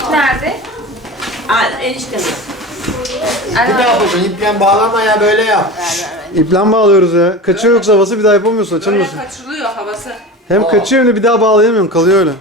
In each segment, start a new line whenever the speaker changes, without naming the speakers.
nerede?
Eniştem.
Bir daha yapacaksın. İple bağlama ya, böyle yap.
İplen bağlıyoruz ya. Kaçıyor yoksa havası, bir daha yapamıyorsun,
Böyle
açamıyorsun.
kaçırılıyor havası.
Hem kaçıyor hem de bir daha bağlayamıyorsun, kalıyor öyle.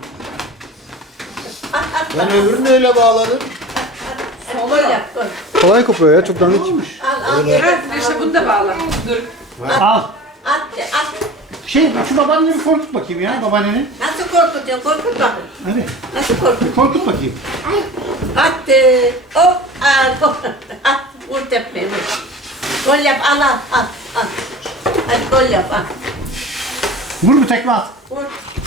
Ben öbürünü de öyle bağladım.
Böyle.
Kolay kopuyor ya, çok dandik.
Evet, işte bunu da bağla. Dur.
Al.
At.
Şu babaanneni bir korkut bakayım ya, babaanneni.
Nasıl korkutuyorsun? Korkut bakın.
Hadi.
Nasıl korkut?
Korkut bakayım.
Attı. Hop. At. Vur tepmeyi vur. Gol yap. Al. Hadi gol yap. Al.
Vur bir tekme at.
Vur.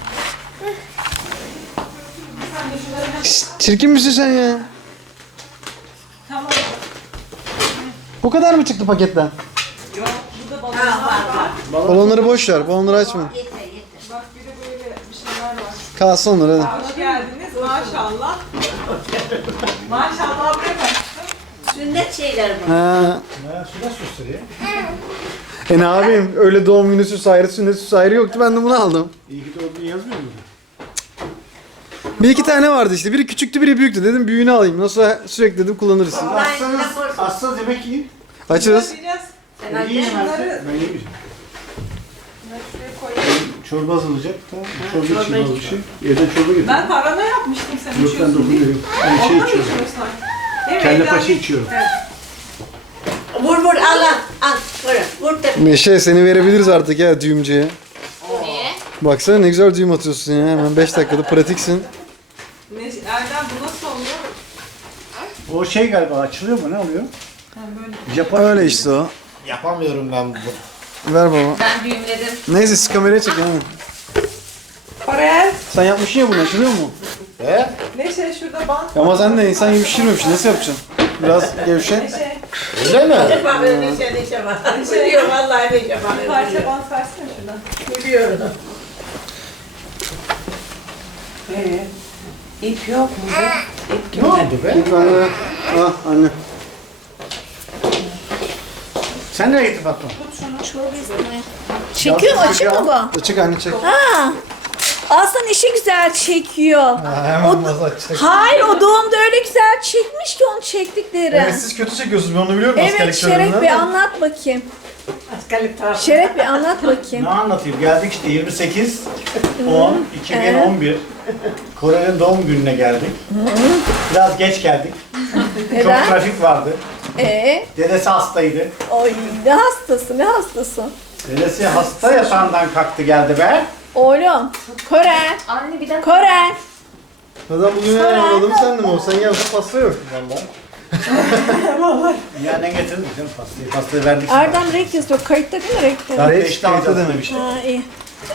Çirkin misin sen ya?
Tamam.
Bu kadar mı çıktı paketten?
Yok, burada balon
Var.
Balonları boş ver, balonları açma.
Yeter.
Bak bir de böyle bir şeyler var.
Kalsın onlar hadi.
Hoş geldiniz maşallah. Maşallah buraya bak.
Sünnet şeyler bu.
Ha.
Suda süsleri.
Ne yapayım, öyle doğum günü süs ayrı, sünnet süs ayrı yoktu, ben de bunu aldım.
İyi ki doğduğunu yazmıyor mu?
Bir iki tane vardı işte, biri küçüktü biri büyüktü, dedim büyüğünü alayım, nasıl sürekli dedim kullanırız.
Aslanız yemek yiyin.
Açarız.
Biraz
Sen
Yiyin
aç.
yemezse ben yemeyeceğim.
şuraya koyayım.
Çorba hazırlayacak. Tamam. Çorba için az bir şey. Evden çorba getir.
Ben tarhana yapmıştım, sen
Yok ben
içiyorsun değil mi?
dokunuyorum. Ben şey
Ondan mı
içiyorum.
içiyorsun? Değil mi?
Kelle
Evden
paça
bir-
içiyorum.
Evet.
Vur al. Vur tepmeyi.
Neşe, seni verebiliriz artık ya düğümcüye.
Niye?
Baksana ne güzel düğüm atıyorsun ya, hemen 5 dakikada pratiksin.
Erdem bu nasıl oluyor?
O şey galiba açılıyor mu, ne oluyor?
Ha, böyle.
Japon.
Öyle işte o.
Yapamıyorum ben bu.
Ver baba.
Ben düğümledim.
Neyse siz kameraya çekin hemen.
Korel.
Sen yapmışsın ya bunu, açılıyor mu?
He?
Neşe şurada bant.
Ama sen de insan gibi pişirmemişsin, nasıl yapacaksın? Biraz gevşe.
Neşe.
Öyle mi?
Bakın neşe bak. Biliyorum vallahi neşe bak.
Bir parça bant versene şuradan.
Biliyorum.
İp yok mu? İp
Ne oldu be?
Anne. Ah anne.
Sen nereye gittin Fatma?
Çekiyor mu? Açık mı bu?
Çık anne çek.
Aslan işi güzel çekiyor.
Hemen masa çek.
Hayır o doğumda öyle güzel çekmiş ki onu çektikleri.
Evet siz kötü çekiyorsunuz, ben onu biliyorum
Evet
askerlik
Şeref
çağlarından
Bey
da.
anlat bakayım.
Askerlik tarafı.
Şeref Bey anlat bakayım.
Ne anlatayım? Geldik işte 28 10 2011 Kore'nin doğum gününe geldik. Biraz geç geldik.
Neden?
Çok trafik vardı. Dedesi hastaydı.
Oy ne hastası ne hastası.
Dedesi hasta yatağından kalktı geldi be.
Oğlum Koren.
Anne bir dakika.
Koren.
Neden bugün ne anladım sen de mi o? Sen yaptın pasta yok.
Vallahi. Ya ne getirdin canım pastayı? Pastayı verdik.
Erdem renk yazıyor. Kayıtta değil mi renkte?
Kayıtta işte
Kayıtta
alacağız
dememiştim.
Ha iyi.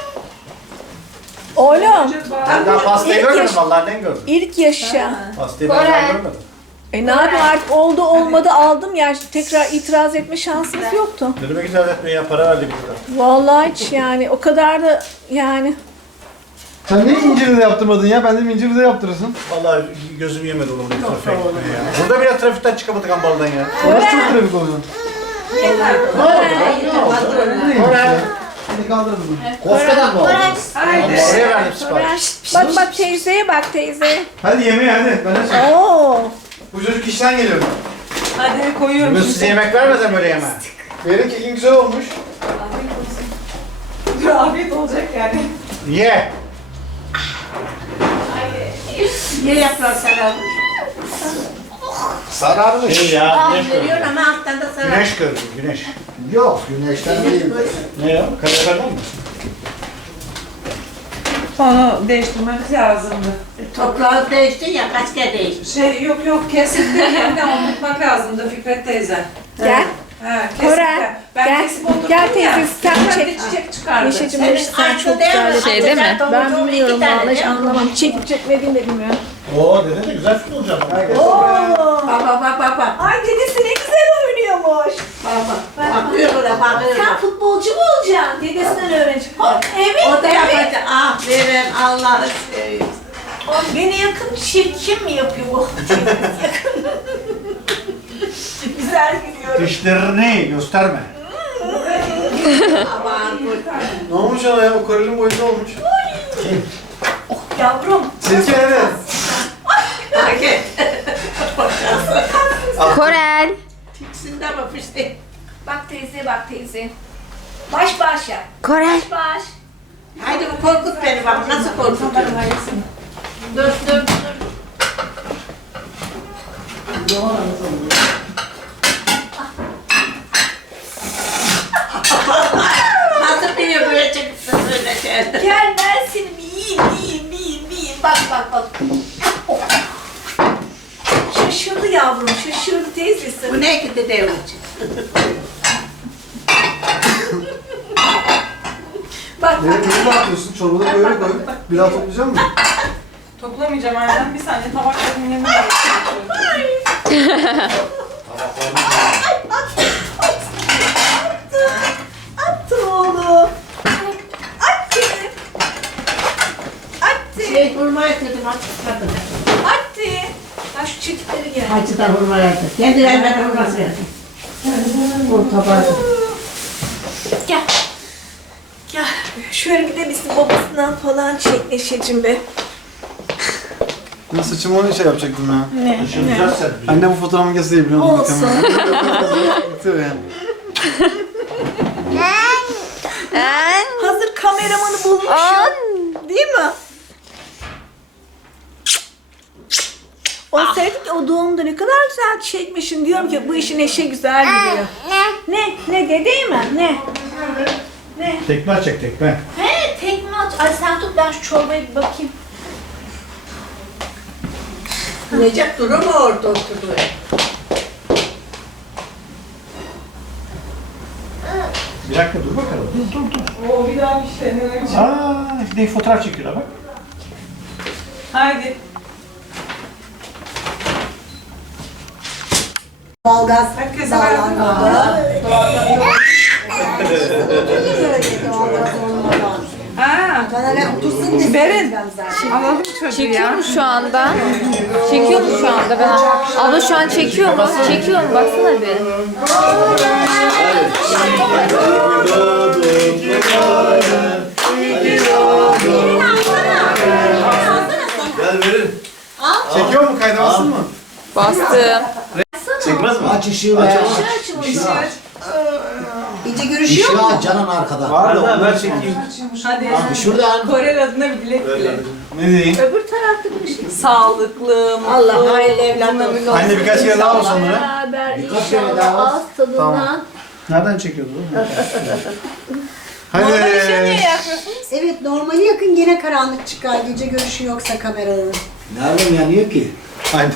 Oğlum
Ben daha pastayı
İlk
görmedim
yaş-
vallahi ne gördüm.
ilk yaşa.
Pastayı ben daha görmedim.
Ne yapayım artık oldu olmadı aldım ya tekrar itiraz etme şansımız yoktu.
Ne demek güzel etmeyi ya, para verdik biz de.
Vallahi hiç yani o kadar da yani.
Sen niye inciri de yaptırmadın ya? Ben de inciri de yaptırırsın.
Vallahi gözüm yemedi oğlum bu trafiğe gitmeye ya. Burada bile trafikten çıkamadık Ambal'dan ya.
Orası çok trafik oluyor. Hadi kaldırın bunu.
Koftadan mı oldu?
Haydi.
Oraya verdim sipariş.
Bak teyzeye bak teyzeye.
Hadi yemeğe hadi. Ben de çek.
Oo.
Bu çocuk işten geliyor.
Hadi koyuyorum
Bugün
şimdi.
size yemek vermeden böyle yeme.
Benim kekin güzel olmuş.
Afiyet olacak yani.
Ye.
Niye yaprak sararmış?
Sararmış.
Şey ya, güneş
Veriyor
gördüm.
ama alttan da sararmış.
Güneş gördüm, güneş.
Yok, güneşten değil.
Ne o? Kaloriferden mi?
Onu değiştirmemiz lazımdı.
Toprağı değişti ya kaç kere değişti.
Şey yok kesinlikle yeniden unutmak lazımdı Fikret teyze.
Gel.
Ha,
Koray,
kesinlikle. Ben
gel.
kesip oturdum
Gel
ya.
teyze, sen
bir tane
çek.
çiçek çıkardı.
Neşeciğim
Senin
sen
aynı
çok
değil mi?
güzel.
Şeyde mi?
Ben bilmiyorum vallahi hiç anlamam. Çekip çekmediğini de bilmiyorum.
Oo dede de güzel film olacak.
Bak.
Ay dedesi ne güzel oynuyormuş.
Bakıyor orada bakıyor.
Sen futbolcu mu olacaksın? Dedesinden öğrenci. Evet.
O da yapacak. Ah verin Allah'ı seveyim.
Beni yakın çirkin mi yapıyor bu? Güzel gülüyorum.
Dişlerini gösterme.
Aman dur.
Ne olmuş ona ya? O Korel'in boyunda olmuş.
Yavrum.
Silke evet.
Hareket. Tamam işte.
Bak teyze, bak teyze. Baş baş yap.
Korel.
Baş baş.
Haydi bu korkut beni bak. Nasıl korkutuyor? Dur dur dur. Nasıl biliyor böyle çıktı böyle şey.
Gel ben seni yiyeyim. Bak bak bak. Şaşırdı yavrum, şaşırdı teyzesi.
Bu ne ki dede için?
Bak bak.
Ne yapıyorsun? Çorbada böyle koy. Bir daha toplayacak mısın?
Toplamayacağım Erdem. Bir saniye tabaklarımın yanına
Attı oğlum. Attı. Attı.
Şey hurma getirdim açıkladım.
Attı. Ha şu çetikleri gel.
Acıdan hurma getirdim. Kendi vermeden hurması getirdim. O tabağı.
Gel. Gel. Şöyle bir de bizim babasından falan çek Neşe'cim be.
Ben saçımı onu şey yapacaktım ya.
Ne?
Taşınacağız sen.
Anne bu fotoğrafı keseyi biliyor musun?
Olsun.
Bitiyor yani.
Hazır kameramanı bulmuşum. Değil mi? O sevdik ki o doğumda ne kadar güzel çekmişsin. Diyorum ki bu işin Neşe güzel gidiyor. Ne? Ne dedi mi? Ne? Ne?
Tekme açacak tekme.
He tekme at. Ay sen tut ben şu çorbaya bir bakayım.
Necip durur mu orada oturdu?
Bir dakika dur bakalım. Dur.
Oo bir daha bir şey. Ne için?
Aa, bir fotoğraf çekiyorlar bak.
Haydi.
Doğalgaz
Herkese
bağlanmadı.
Ha.
Bana otursun diye.
Berin. Alalım çocuğu
Çekiyor
ya.
mu şu anda? Çekiyor mu şu anda? Ben... Abla şu an çekiyor mu? Çekiyor mu? Baksana bir.
Gel verin.
Çekiyor mu? Kayda bastın mı?
Bastım.
Çekmez mi?
Aç ışığı be.
İyice görüşüyor mu?
Işığı Canan arkada.
Var da ver çekeyim.
Hadi.
Şuradan.
Korel adına bir dilek dile.
Ne diyeyim?
Öbür tarafta bir şey.
Sağlıklı, mutlu,
Allah hayırlı evlat
uzun ömürlü
olsun.
Anne birkaç kere daha olsun onları.
Beraber
Birkaç kere daha
inşallah
var.
ağız tadından.
Nereden çekiyordu?
Hadi.
Evet, normali yakın gene karanlık çıkar. Gece görüşü yoksa kameraların.
Nereden yanıyor ki?
Hadi.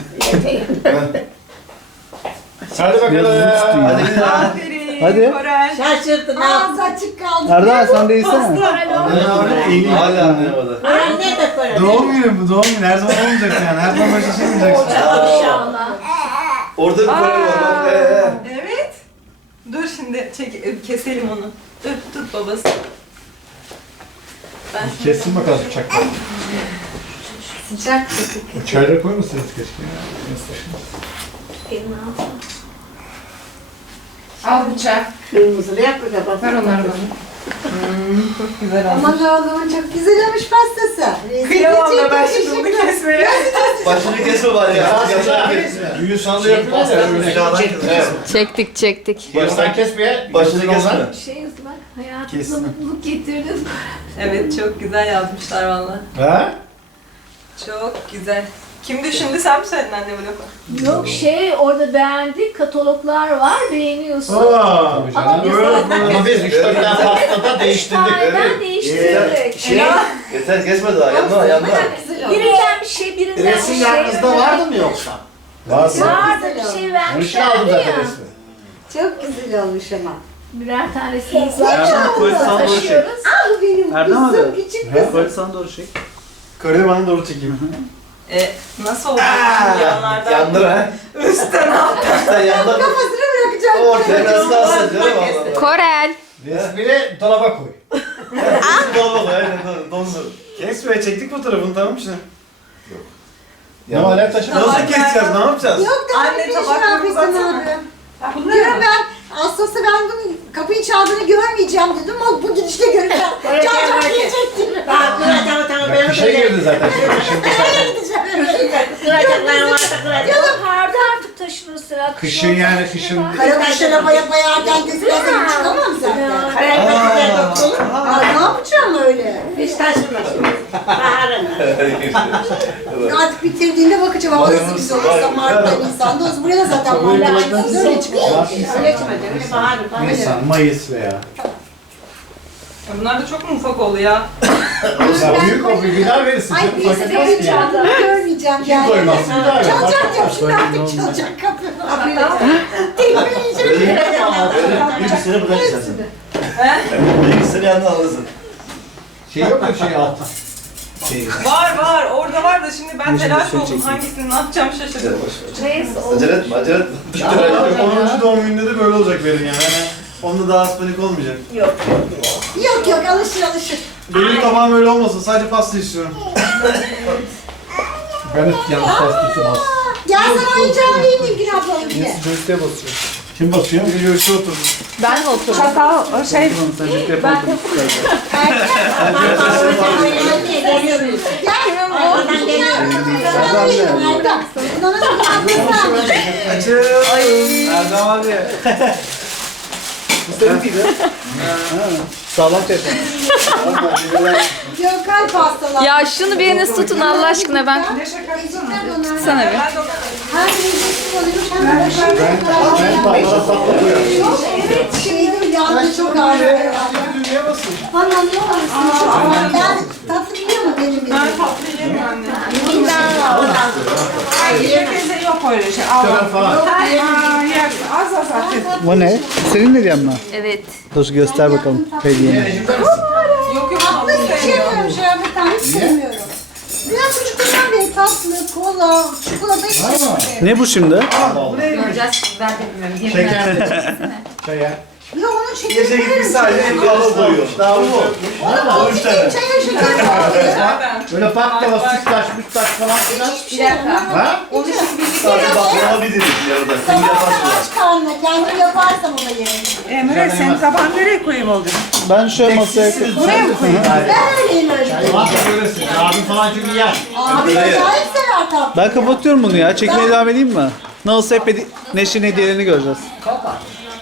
Hadi bakalım. Hadi bir daha.
Aferin.
Hadi.
Korel.
Şaşırdı ne
Ağız
yaptı?
açık kaldı.
Erdal sen de yesene.
Hala anlayamadı.
Anne de koyar.
Doğum günü bu doğum günü. Her zaman olmayacak yani. Her zaman böyle şaşırmayacaksın.
İnşallah.
Orada bir Korel var bak.
Evet. Dur şimdi keselim onu. Dur tut babası. Ben şimdi
Kessin bakalım bıçakla.
Sıcak.
Çayları koymasaydınız keşke.
Elini al.
al bıçak.
Kırmızılı yap bakalım.
Ver onları bana. Çok güzel oldu.
Aman Allah'ım çok güzel olmuş pastası.
Kıyamam da ben
Teşekkür
şimdi bunu
ederim.
kesmeye.
Başını kesme bari ya.
Düğün sandığı yapıyorlar ya.
Evet.
Çektik.
Baştan kesmeye.
Başını kesme.
Bir şey yazmak. Hayatımıza
Kesin.
mutluluk getirdin.
Evet çok güzel yazmışlar valla.
Ha?
Çok güzel. Kim düşündü sen mi söyledin anne bu lafı?
Yok orada beğendik. Kataloglar var. Beğeniyorsun.
Aa.
Ama biz
Ama biz 3-4 tane pastada değiştirdik.
Aynen değiştirdik.
Yeter kesme daha. Yanına.
Birinden bir şey, birinden bir
Resim
şey.
yanınızda vardı mı yoksa?
Varsa.
Vardı bir şey
Onun için aldım
vermişlerdi
zaten
ya.
resmi.
Çok güzel olmuş ama.
Birer tanesini
taşıyoruz. Al benim
Erdem abi.
kızım, küçük kızım.
Böyle sana doğru çek. Kore'yi bana doğru çekeyim.
Nasıl oldu şimdi yanlardan?
Yandır ha.
Üstten alttan.
Sen yandır.
Kafasını bırakacak.
Ortaya nasıl alsın canım Allah.
Korel.
Resmini dolaba koy.
Dolma koy. Aynen dondur.
Kes be çektik fotoğrafını tamam işte.
Ne alem taşı?
Nasıl keseceğiz ne yapacağız?
Yok da
Anne,
bir
tabakları
şey
uzatsana.
abi. Diyorum ben Ağustos'ta ben bunu kapıyı çaldığını görmeyeceğim dedim. O bu gidişle göreceğim. Çal yiyecektim.
Tamam tamam tamam.
Ya kışa girdi zaten. Şimdi
Nereye gideceğim?
Kıracaklar varsa kıracak.
Baharda artık taşınır sıra.
Kışın yani kışın.
Karakuşlara bayarken gözüne de çıkamam zaten. Ne yapacağım öyle?
Hiç taşımasın. Baharın.
Artık bitirdiğinde bakacağım. Havası güzel olursa Mart'ta, Nisan'da olsun. Buraya da zaten Mart'ta, Nisan'da öyle çıkıyor.
Öyle çıkmadı. Öyle baharın.
Nisan, Mayıs veya.
Ya bunlar da çok mu ufak oldu ya?
Ya büyük o bir gider verirsin.
Ay
Çok
birisi
fark
de
etmez ki yani.
çaldığını görmeyeceğim
Kim
yani.
koymazsın bir daha ver.
Çalacak diyorum şimdi artık çalacak kapıyı. Tekmeyeceğim.
Bir sene buradan istersin.
He?
Bir sene yanına alırsın.
Şey yok mu şey altta?
Var orada var da şimdi ben telaş oldum. Hangisini ne yapacağım şaşırdım.
Acele etme, acele etme.
10. doğum gününde de böyle olacak verin yani. Hani onda daha az panik olmayacak.
Yok alışır.
Benim tabağım öyle olmasın. Sadece pasta istiyorum. Ben hep yalnız pasta istiyorum.
Gel sana oyuncağını vereyim Nilgün ablanınkine.
Joystick'e basıyor.
Kim basıyor?
Bir joystick'e oturdu.
Ben mi otururum?
Çatal şey
Sen bir telefon
Geliyoruz.
Gel.
Oradan geliyoruz.
Sana vereyim Erdem. Bundan sonra
Erdem abi. Bu senin miydi? Sağlam telefon.
Gökhan pastalar.
Ya şunu biriniz tutun Allah aşkına ben. Tutsana bir.
Ben de
Hem lezzetli oluyor hem de
Ben tabağına tatlı koyuyorum.
Yok evet şey değil yandı çok ağır.
Düğmeye basın.
Bana ne olursun? Ben tatlı biliyor mu benim
ben tatlı yemiyorum anne.
Herkese yok öyle şey.
Tören falan.
Az artık.
Bu ne? Senin hediyem mi?
Evet.
Dur göster bakalım hediyeni.
Yok
Tatlı
ablam
hiç sevmiyorum şerbetten hiç sevmiyorum. Biraz çocukluğumdan beri tatlı, kola, çikolata hiç sevmiyorum.
Ne bu şimdi?
Göreceğiz. Ben de bilmiyorum.
Şeker. Şeker.
Ya onun şekeri
Gece gitmiş sadece en kalı koyuyor.
Daha bu.
Onun çaya şeker var.
Böyle baklava, sütlaç, mütlaç falan filan.
Hiçbir şey yok.
Ha?
Onu şimdi
Sadece baklava bir dilim yarıda. Kim
sabah
yaparsın?
aç karnına kendim yaparsam o da yerim.
Emre sen taban nereye koyayım oldu?
Ben şu masaya
Buraya mı koyayım?
Ben öyleyim öyle.
Bak görürsün. Abim falan çünkü yer.
Abi acayip sever tatlı.
Ben kapatıyorum bunu ya. Çekmeye devam edeyim mi? Nasıl hep neşin hediyelerini göreceğiz.